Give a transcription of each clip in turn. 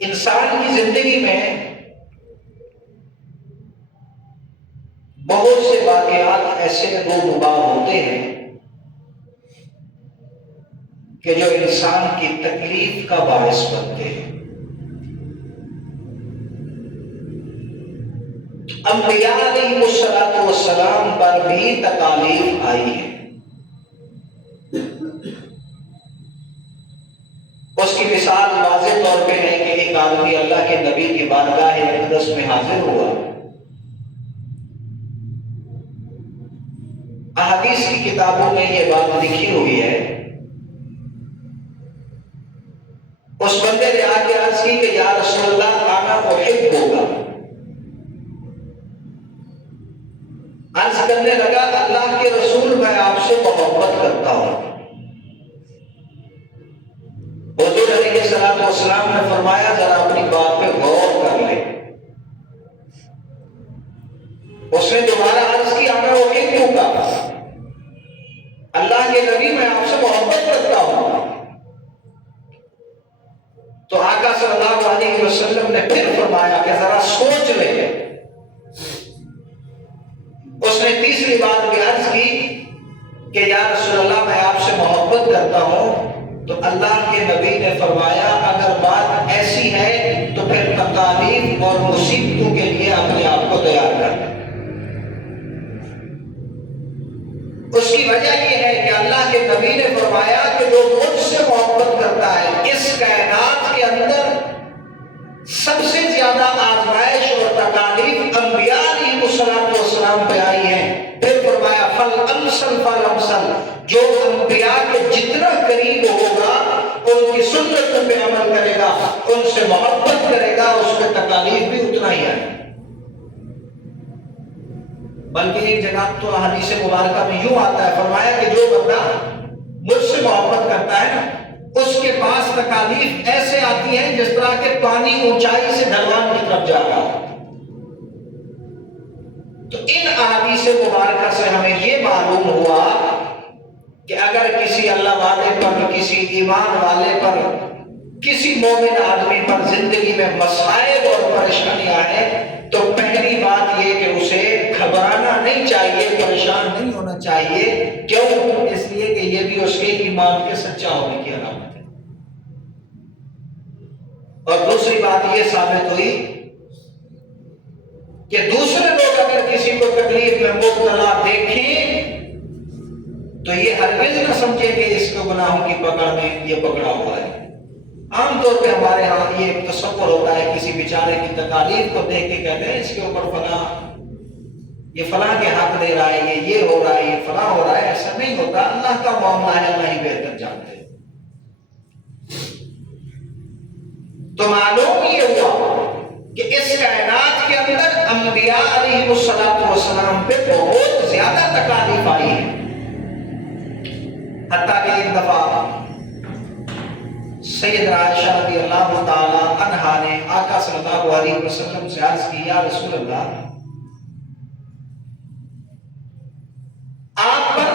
انسان کی زندگی میں بہت سے واقعات ایسے رونما ہوتے ہیں کہ جو انسان کی تکلیف کا باعث بنتے ہیں۔ انبیاء علیہ الصلوۃ والسلام پر بھی تکالیف آئی ہے۔ اس کی مثال واضح طور پہ ہے کہ ایک آدمی اللہ کے نبی کی بارگاہ اقدس میں حاضر ہوا۔ احادیث کی کتابوں میں یہ بات لکھی ہوئی ہے، اس بندے نے آ کے عرض کی کہ یا رسول اللہ انا احبک، عرض کرنے لگا اللہ کے رسول میں آپ سے محبت کرتا ہوں۔ حضور علیہ الصلوۃ والسلام نے فرمایا ذرا اپنی بات پہ غور کر لے۔ اس نے دوبارہ عرض کی انا احبک، اللہ کے نبی میں آپ سے محبت کرتا ہوں۔ تو آقا صلی اللہ علیہ وسلم نے پھر فرمایا کہ ذرا سوچ لے۔ اس نے تیسری بار بھی عرض کی کہ یا رسول اللہ میں آپ سے محبت کرتا ہوں۔ تو اللہ کے نبی نے فرمایا اگر بات ایسی ہے تو پھر تکالیف اور مصیبتوں کے لیے اپنے آپ کو تیار کر لیں۔ اس کی وجہ یہ ہے کہ اللہ کے نبی نے فرمایا کہ جو مجھ سے محبت کرتا ہے، اس کائنات کے اندر سب سے زیادہ آزمائش اور تکالیف انبیاء علیہ الصلوۃ والسلام پہ آئی ہیں۔ پھر فرمایا فالامثل فالامثل، جو انبیاء کے جتنا قریب ہوگا، ان کی سنتوں پہ عمل کرے گا، ان سے محبت کرے گا، اس پہ تکالیف بھی اتنا ہی آئے۔ بلکہ ایک جگہ تو حدیث مبارکہ میں یوں آتا ہے، فرمایا کہ جو بندہ مجھ سے محبت کرتا ہے نا، اس کے پاس تکالیف ایسے آتی ہیں جس طرح کہ پانی اونچائی سے ڈھلوان کی طرف جا رہا ہے۔ تو ان احادیث مبارکہ سے ہمیں یہ معلوم ہوا کہ اگر کسی اللہ والے پر، کسی ایمان والے پر، کسی مومن آدمی پر زندگی میں مسائل اور پریشانی آئے تو پہلی بات یہ کہ اسے گھبرانا نہیں چاہیے، پریشان نہیں ہونا چاہیے۔ کیوں؟ اس لیے کہ یہ بھی اس کے ایمان کے سچا ہونے کی علامت ہے۔ اور دوسری بات یہ ثابت ہوئی کہ دوسرے لوگ اگر کسی کو تکلیف میں مبتلا دیکھیں تو یہ ہرگز نہ سمجھے کہ اس کو گناہوں کی پکڑ میں یہ پکڑا ہوا ہے۔ عام طور پہ ہمارے ہاں یہ ایک تصور ہوتا ہے، کسی بیچارے کی تکالیف کو دیکھ کے کہتے ہیں اس کے اوپر فلاں، یہ فلاں کے حق دے رہا ہے، یہ ہو رہا ہے، یہ فلاں ہو رہا ہے۔ ایسا نہیں ہوتا، اللہ کا معاملہ ہے، اللہ ہی بہتر جانتے ہیں۔ تو معلوم یہ ہوا کہ اس کائنات کے اندر انبیاء علیہ الصلوۃ والسلام پہ بہت زیادہ تکالیف آئی ہے۔ حتیٰ کہ ایک دفعہ سیدنا عائشہ رضی اللہ تعالی عنہا نے آقا صلی اللہ علیہ وسلم سے عرض کی یا رسول اللہ، آپ پر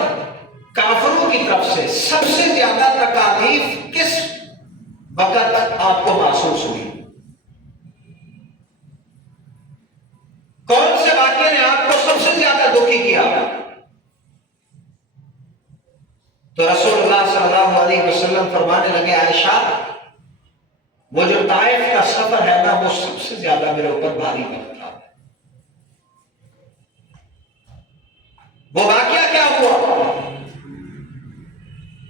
کافروں کی طرف سے سب سے زیادہ تکالیف کس وقت آپ کو محسوس ہوئی؟ کون سے واقعے نے آپ کو سب سے زیادہ دکھی کیا؟ تو رسول اللہ صلی اللہ علیہ وسلم فرمانے لگے عائشہ، وہ جو طائف کا سفر ہے نا، وہ سب سے زیادہ میرے اوپر بھاری وقت تھا۔ وہ واقعہ کیا ہوا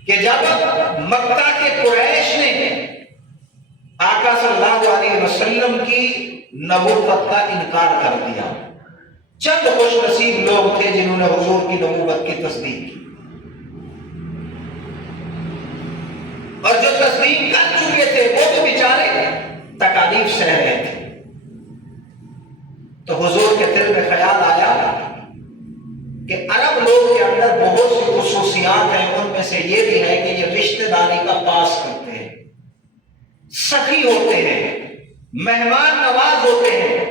کہ جب مکہ کے قریش نے آقا صلی اللہ علیہ وسلم کی نبوت کا انکار کر دیا، چند خوش نصیب لوگ تھے جنہوں نے حضور کی نبوت کی تصدیق کی، اور جو تصدیق کر چکے تھے وہ تو بیچارے تکالیف سہ رہے تھے۔ تو حضور کے دل میں خیال آیا کہ عرب لوگ کے اندر بہت سی خصوصیات ہیں، ان میں سے یہ بھی ہے کہ یہ رشتہ داری کا پاس کرتے ہیں، سخی ہوتے ہیں، مہمان نواز ہوتے ہیں۔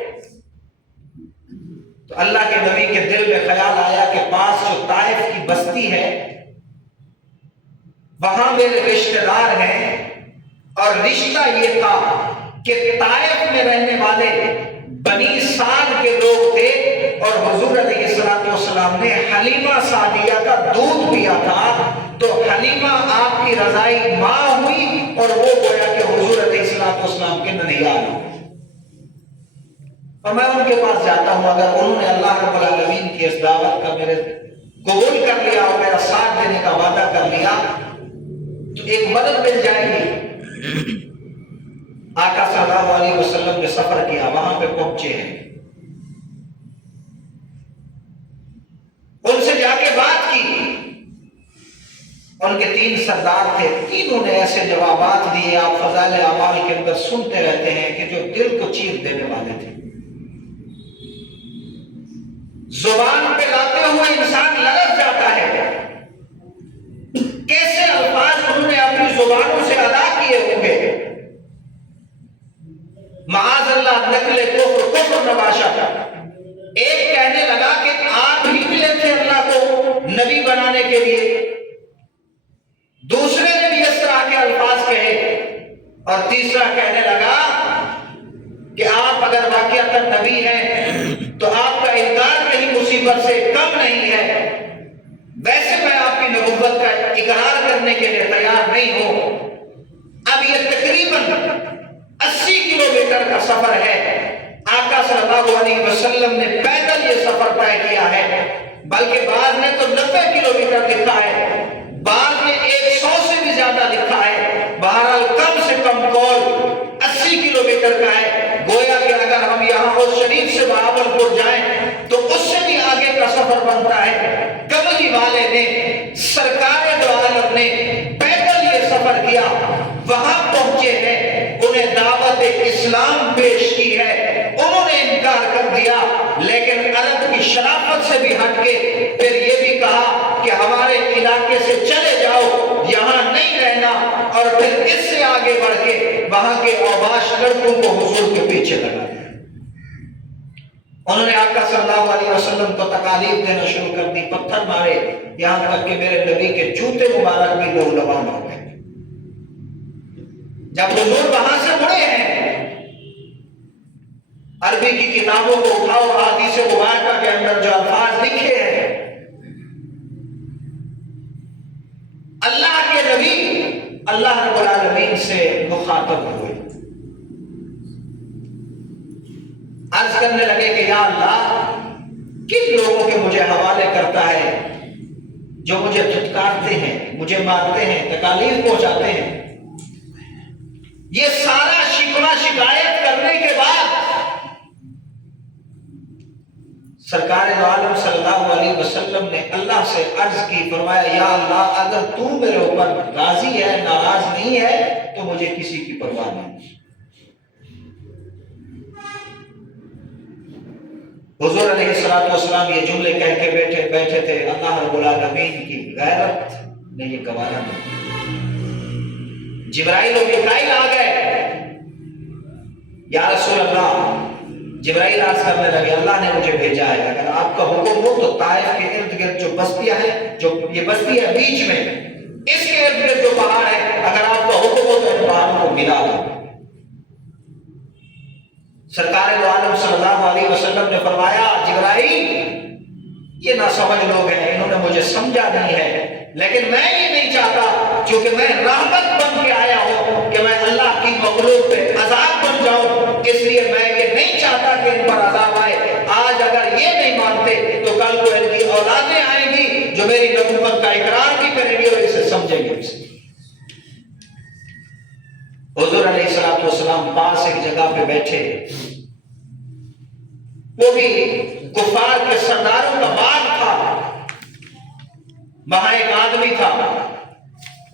تو اللہ کے نبی کے دل میں خیال آیا کہ پاس جو طائف کی بستی ہے وہاں میرے رشتہ دار ہیں، اور رشتہ یہ تھا کہ طائف میں رہنے والے بنی سعد کے لوگ تھے اور حضور علیہ السلام نے حلیمہ سعدیہ کا دودھ پیا تھا، تو حلیمہ آپ کی رضائی ماں ہوئی اور وہ گویا کہ حضور علیہ السلام کے ننیال ہوئے۔ اور میں ان کے پاس جاتا ہوں، اگر انہوں نے اللہ رب العالمین کی اس دعوت کا میرے قبول کر لیا اور میرا ساتھ دینے کا وعدہ کر لیا تو ایک مدد مل جائے گی۔ آقا صلی اللہ علیہ وسلم نے سفر کیا، وہاں پہ پہنچے ہیں، ان سے جا کے بات کی۔ ان کے 3 سردار تھے، تینوں نے ایسے جوابات دیے آپ فضائل اعمال کے اندر سنتے رہتے ہیں کہ جو دل کو چیر دینے والے تھے۔ زبان پہ لاتے ہوئے انسان لرز جاتا ہے، کیسے الفاظ انہوں نے اپنی زبانوں سے ادا کیے ہوں گے۔ معاذ اللہ نقل کفر نباشا، ایک کہنے لگا کہ آپ ہی ملے تھے اللہ کو نبی بنانے کے لیے، دوسرے نے بھی اس طرح کے الفاظ کہے، اور تیسرا کہنے لگا کہ آپ اگر واقعتاً نبی ہیں تو آپ کا انکار کہیں مصیبت سے کم نہیں ہے، ویسے میں آپ کی نبوت کا اقرار کرنے کے لیے تیار نہیں ہوں۔ اب یہ تقریباً 80 کلومیٹر کا سفر ہے، آقا صلی اللہ علیہ وسلم نے پیدل یہ سفر طے کیا ہے، بلکہ بعض نے تو 90 کلومیٹر لکھا ہے، بعض نے 100 سے بھی زیادہ لکھا ہے، بہرحال کم سے کم قول 80 کلومیٹر کا ہے۔ گویا کہ اگر ہم یہاں اور شریف سے بہاول پور جائیں تو اس سے بھی آگے کا سفر بنتا ہے۔ کملی والے نے، سرکار دو عالم نے پیدل یہ سفر کیا، وہاں پہنچے ہیں، انہیں دعوت اسلام پیش کی ہے، انہوں نے انکار کر دیا، لیکن عرب کی شرافت سے بھی ہٹ کے پھر یہ بھی کہا کہ ہمارے علاقے سے چلے جاؤ، یہاں نہیں رہنا، اور پھر اس سے آگے بڑھ کے وہاں کے اوباش لڑکوں کو حضور کے پیچھے لگا دیا۔ انہوں نے آقا صلی اللہ علیہ وسلم کو تکالیف دینا شروع کر دی، پتھر مارے، یہاں تک کہ میرے نبی کے جوتے مبارک بھی لوگ لبان ہو گئے۔ جب حضور وہاں سے مڑے ہیں، عربی کی کتابوں کو اٹھاؤ، حدیث مبارکہ کے اندر جو الفاظ لکھے ہیں، اللہ کے نبی اللہ رب العالمین سے مخاطب ہوئے، عرض کرنے لگے کہ یا اللہ، کن لوگوں کے مجھے حوالے کرتا ہے جو مجھے دھتکارتے ہیں، مجھے مارتے ہیں، تکالیف پہنچاتے ہیں۔ یہ سارا شکوہ شکایت کرنے کے بعد سرکار دو عالم صلی اللہ علیہ وسلم نے اللہ سے عرض کی، فرمایا یا اللہ، اگر تو میرے اوپر راضی ہے، ناراض نہیں ہے تو مجھے کسی کی پرواہ نہیں۔ حضور علیہ السلام یہ جملے کہہ کے بیٹھے تھے، اللہ رب العالمین کی غیرت نے یہ گوارا نہیں۔ جبرائیل و میکائیل آ گئے، یا رسول اللہ، جبرائیل عرض کرنے لگے اللہ نے مجھے بھیجا ہے، اگر آپ کا حکم ہو تو طائف کے ارد گرد جو بستیاں ہیں، جو یہ بستی ہے بیچ میں، اس کے ارد گرد جو پہاڑ ہے، اگر آپ کا حکم ہو تو ان پہاڑوں کو ملا دو۔ سرکار دو عالم صلی اللہ علیہ وسلم نے فرمایا جبرائیل، یہ نہ سمجھ لوگ ہیں، انہوں نے مجھے سمجھا نہیں ہے، لیکن میں یہ نہیں چاہتا، چونکہ میں رحمت بن کے آیا ہوں کہ میں اللہ کی مخلوق پہ عذاب بن جاؤں، اس لیے میں یہ نہیں چاہتا کہ ان پر عذاب آئے۔ آج اگر یہ نہیں مانتے تو کل کو ان کی اولادیں آئیں گی جو میری نبوت کا اقرار بھی کریں گی اور اسے سمجھیں گے۔ حضور علیہ السلام پاس ایک جگہ پہ بیٹھے، وہ بھی کفار کے سرداروں کا باغ تھا، وہاں ایک آدمی تھا،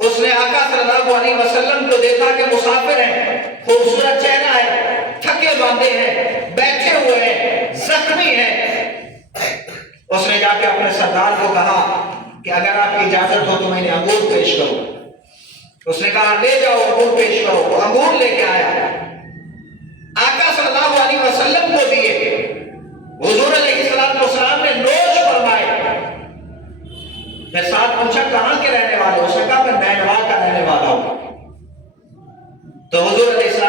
اس نے آقا صلی اللہ علیہ وسلم کو دیکھا کہ مسافر ہیں، خوبصورت چہرہ ہے، تھکے باندھے ہیں، بیٹھے ہوئے ہیں، زخمی ہیں۔ اس نے جا کے اپنے سردار کو کہا کہ اگر آپ کی اجازت ہو تو میں نے انگور پیش کروں۔ اس نے کہا لے جاؤ، انگور پیش کرو۔ وہ انگور لے کے آیا، آقا صلی اللہ علیہ وسلم کو دیے، حضور علیہ السلام نے نوش فرمائے۔ پھر ساتھ پوچھا کہاں کے رہنے والے؟ اس نے کہا میں نینوا کا رہنے والا ہوں۔ تو حضور علیہ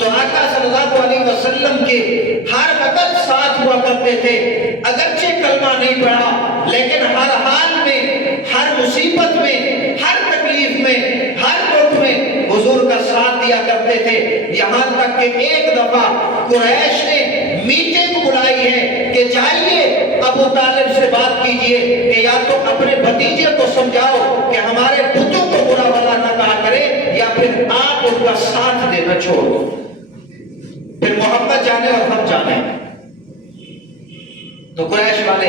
تو آقا صلی اللہ علیہ وسلم کے ہر وقت ساتھ ہوا کرتے تھے، اگرچہ کلمہ نہیں پڑھا لیکن ہر حال میں، ہر مصیبت میں، ہر تکلیف میں، ہر دکھ میں حضور کا ساتھ دیا کرتے تھے۔ یہاں تک کہ ایک دفعہ قریش نے میٹنگ بلائی ہے کہ جائیے ابو طالب سے بات کیجئے کہ یا تو اپنے بھتیجے کو سمجھاؤ کہ ہمارے بتوں کو برا بھلا نہ کہا کرے، یا پھر آپ ان کا ساتھ دینا چھوڑ دو، پھر محمد جانے اور ہم جانے۔ تو قریش والے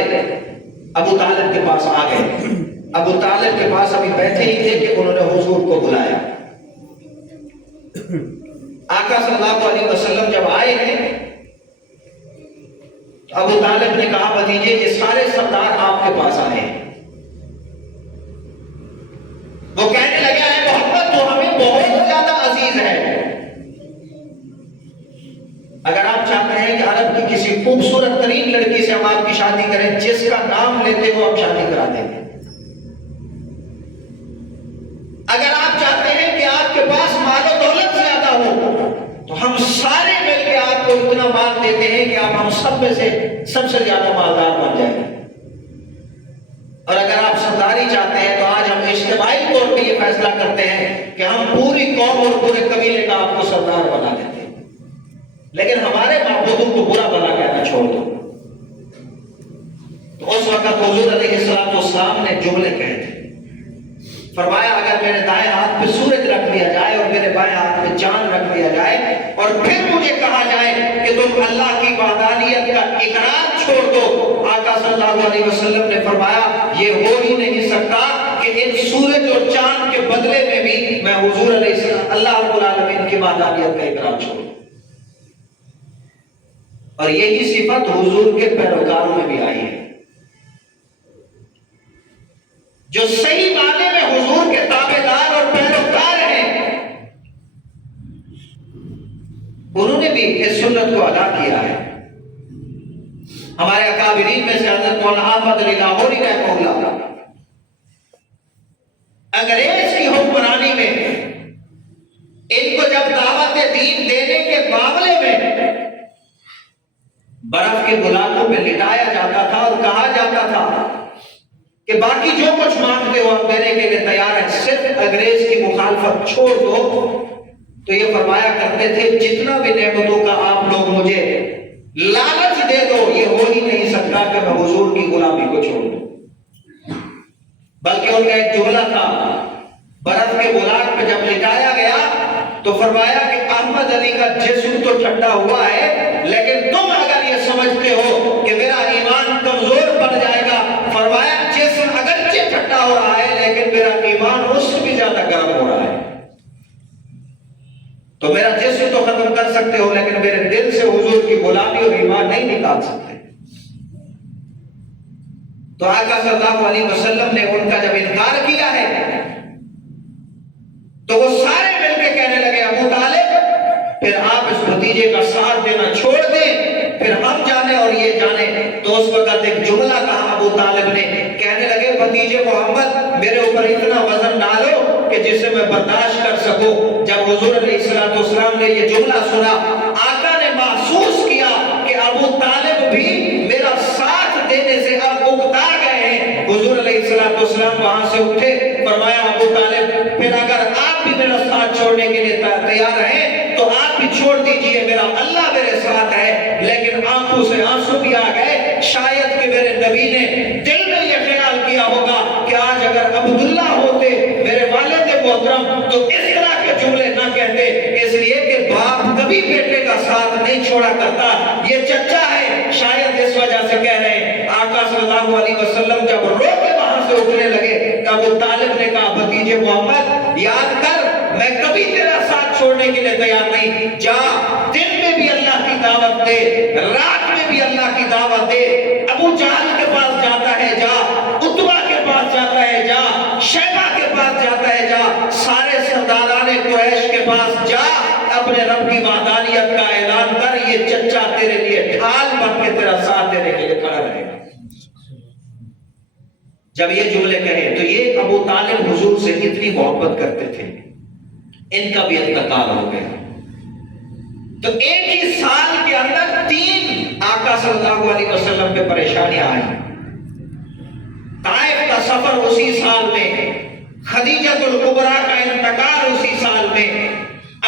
ابو طالب کے پاس آ گئے۔ ابو طالب کے پاس ابھی بیٹھے ہی تھے کہ انہوں نے حضور کو بلایا۔ آقا صلی اللہ علیہ وسلم جب آئے ہیں، ابو طالب نے کہا بھتیجے یہ سارے سردار آپ کے پاس آئے ہیں۔ وہ کہنے لگا ہے محمد تو ہمیں بہت زیادہ عزیز ہے، اگر آپ چاہتے ہیں کہ عرب کی کسی خوبصورت ترین لڑکی سے ہم آپ کی شادی کریں، جس کا نام لیتے ہو ہم شادی کرا دیں گے۔ اگر آپ چاہتے ہیں کہ آپ کے پاس مال و دولت زیادہ ہو تو ہم سارے مل کے آپ کو اتنا مال دیتے ہیں کہ آپ ہم سب میں سے سب سے زیادہ مالدار بن جائیں گے۔ اور اگر آپ سرداری چاہتے ہیں تو آج ہم اجتماعی طور پہ یہ فیصلہ کرتے ہیں کہ ہم پوری قوم اور پورے قبیلے کا آپ کو سردار بنا دیتے ہیں، لیکن ہمارے معبودوں کو برا بھلا کہنا چھوڑ دو۔ تو اس وقت حضور علیہ السلام نے جملے کہے تھے، فرمایا اگر میرے دائیں ہاتھ پہ سورج رکھ دیا جائے اور میرے بائیں ہاتھ پہ چاند رکھ دیا جائے اور پھر مجھے کہا جائے کہ تم اللہ کی وحدانیت کا اقرار چھوڑ دو، آقا صلی اللہ علیہ وسلم نے فرمایا یہ ہو ہی نہیں سکتا کہ ان سورج اور چاند کے بدلے میں بھی میں حضور علیہ السلام اللہ رب العالمین کی وحدانیت کا اقرار چھوڑوں۔ اور یہی صفت حضور کے پیروکاروں میں بھی آئی ہے، جو صحیح معنی میں حضور کے تابعدار اور پیروکار ہیں، انہوں نے بھی اس سنت کو ادا کیا ہے۔ ہمارے اکابرین میں سے حضرت مولانا احمد علی لاہوری رحمہ اللہ انگریز کی حکمرانی میں ان کو جب دعوت دین دینے کے معاملے میں برف کے غلاموں پہ لٹایا جاتا تھا اور کہا جاتا تھا کہ باقی جو کچھ مانگتے ہو ہم دینے کے لیے تیار ہیں، صرف انگریز کی مخالفت چھوڑ دو، تو یہ فرمایا کرتے تھے جتنا بھی نعمتوں کا آپ لوگ مجھے لالچ دے دو یہ ہو ہی نہیں سکتا کہ میں حضور کی غلامی کو چھوڑ دوں۔ بلکہ ان کا ایک جملہ تھا، برف کے غلاف پہ جب لٹایا گیا تو فرمایا کہ احمد علی کا جسم تو ٹھنڈا ہوا ہے، لیکن تم اگر یہ سمجھتے ہو کہ میرا ایمان کمزور پڑ جائے گا، فرمایا جسم اگرچہ ٹھنڈا ہو رہا ہے لیکن میرا ایمان اس سے بھی زیادہ گرم ہو رہا ہے۔ تو میرا جسم تو ختم کر سکتے ہو لیکن میرے دل سے حضور کی غلامی اور ایمان نہیں نکال سکتے۔ تو آقا صلی اللہ علیہ وسلم نے ان کا جب انکار کیا ہے تو وہ سارے مل کے کہنے لگے ابو طالب پھر آپ اس بھتیجے کا ساتھ دینا چھوڑ دیں، پھر ہم جانے اور یہ جانے۔ تو اس وقت ایک جملہ کہا ابو طالب نے، کہنے لگے بھتیجے محمد میرے اوپر اتنا وزن ڈالو کہ جسے میں برداشت کر سکوں۔ جب حضور علیہ السلام نے یہ جملہ سنا، آقا نے محسوس کیا کہ ابو طالب بھی میرا ساتھ دینے سے اب اکتا گئے ہیں۔ حضور علیہ السلام وہاں سے اٹھے، فرمایا ابو طالب پھر اگر آپ بھی میرا ساتھ چھوڑنے کے لیے تیار ہیں تو آپ بھی چھوڑ دیجئے، میرا اللہ میرے ساتھ ہے۔ لیکن آنکھوں سے آنسو بھی آ گئے، شاید کہ میرے نبی نے دل میں یہ خیال کیا ہوگا کہ آج اگر عبداللہ ہوتے میرے والد محترم تو اس طرح کے جملے نہ کہتے، اس لیے کہ باپ کبھی بیٹے کا ساتھ نہیں چھوڑا کرتا، یہ چچا ہے، شاید اس وجہ سے کہہ رہے ہیں۔ آقا صلی اللہ علیہ وسلم جب رو کے وہاں سے اٹھنے لگے تو ابو طالب نے کہا بھتیجے محمد یاد کر میں کبھی تیرا ساتھ چھوڑنے کے لیے تیار نہیں، جا دن میں بھی اللہ کی دعوت دے، رات میں بھی اللہ کی دعوت دے، ابو جہل کے پاس جاتا ہے جا، عتبہ کے پاس جاتا ہے جا، شیبہ کے پاس جاتا ہے جا، سارے سرداران قریش کے پاس جا، اپنے رب کی وحدانیت کا اعلان کر، یہ چچا تیرے لیے ڈھال بن کے تیرا ساتھ دینے کے لیے کھڑا رہے گا۔ جب یہ جملے کہے تو یہ ابو طالب حضور سے اتنی محبت کرتے تھے، ان کا بھی انتقال ہو گیا۔ تو ایک ہی سال کے اندر 3 آقا صلی اللہ علیہ وسلم پہ پریشانیاں آئیں۔ طائف کا سفر اسی سال میں، خدیجۃ الکبریٰ کا انتقال اسی سال میں،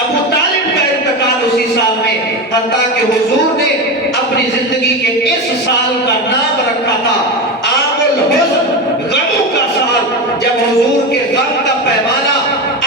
ابو طالب کا انتقال اسی سال میں، حتیٰ کہ حضور نے اپنی زندگی کے اس سال کا نام رکھا تھا عام الحزن، غموں کا سال۔ جب حضور کے غم کا پیمانہ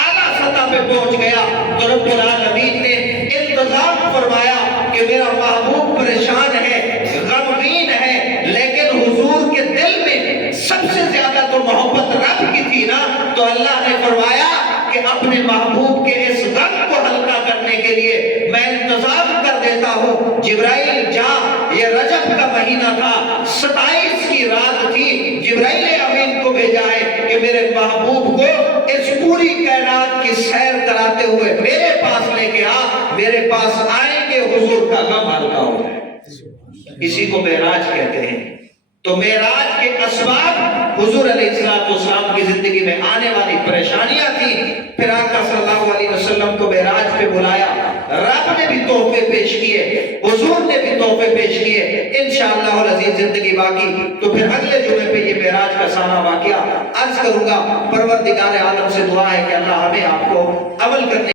اعلیٰ سطح پہ پہنچ گیا تو رب العالمین نے انتظام فرمایا کہ میرا محبوب پریشان ہے، غمگین ہے، لیکن حضور کے دل میں سب سے زیادہ تو محبت رب کی تھی نا، تو اللہ نے فرمایا کہ اپنے محبوب کے اس غم کو ہلکا کرنے کے لیے میں انتظام کر دیتا ہوں، جبرائیل جا، یہ رجب کا مہینہ تھا، 27 کی رات تھی، جبرائیل امین کو بھیجا ہے کہ میرے محبوب کو اس پوری کائنات کی سیر کراتے ہوئے میرے پاس لے کے آ، میرے پاس آئیں گے حضور کا غم ہلکا ہو جائے۔ اسی کو معراج کہتے ہیں۔ تو معراج کے اسباب حضور علیہ السلام کی زندگی میں آنے والی پریشانیاں تھی، پھر آقا صلی اللہ علیہ وسلم کو معراج پہ بلایا، رب نے بھی تحفے پیش کیے، حضور نے بھی تحفے پیش کیے۔ انشاءاللہ العزیز زندگی باقی تو پھر اگلے جمعے پہ یہ معراج کا سارا واقعہ عرض کروں گا۔ پروردگار عالم سے دعا ہے کہ اللہ ہمیں آپ کو عمل کرنے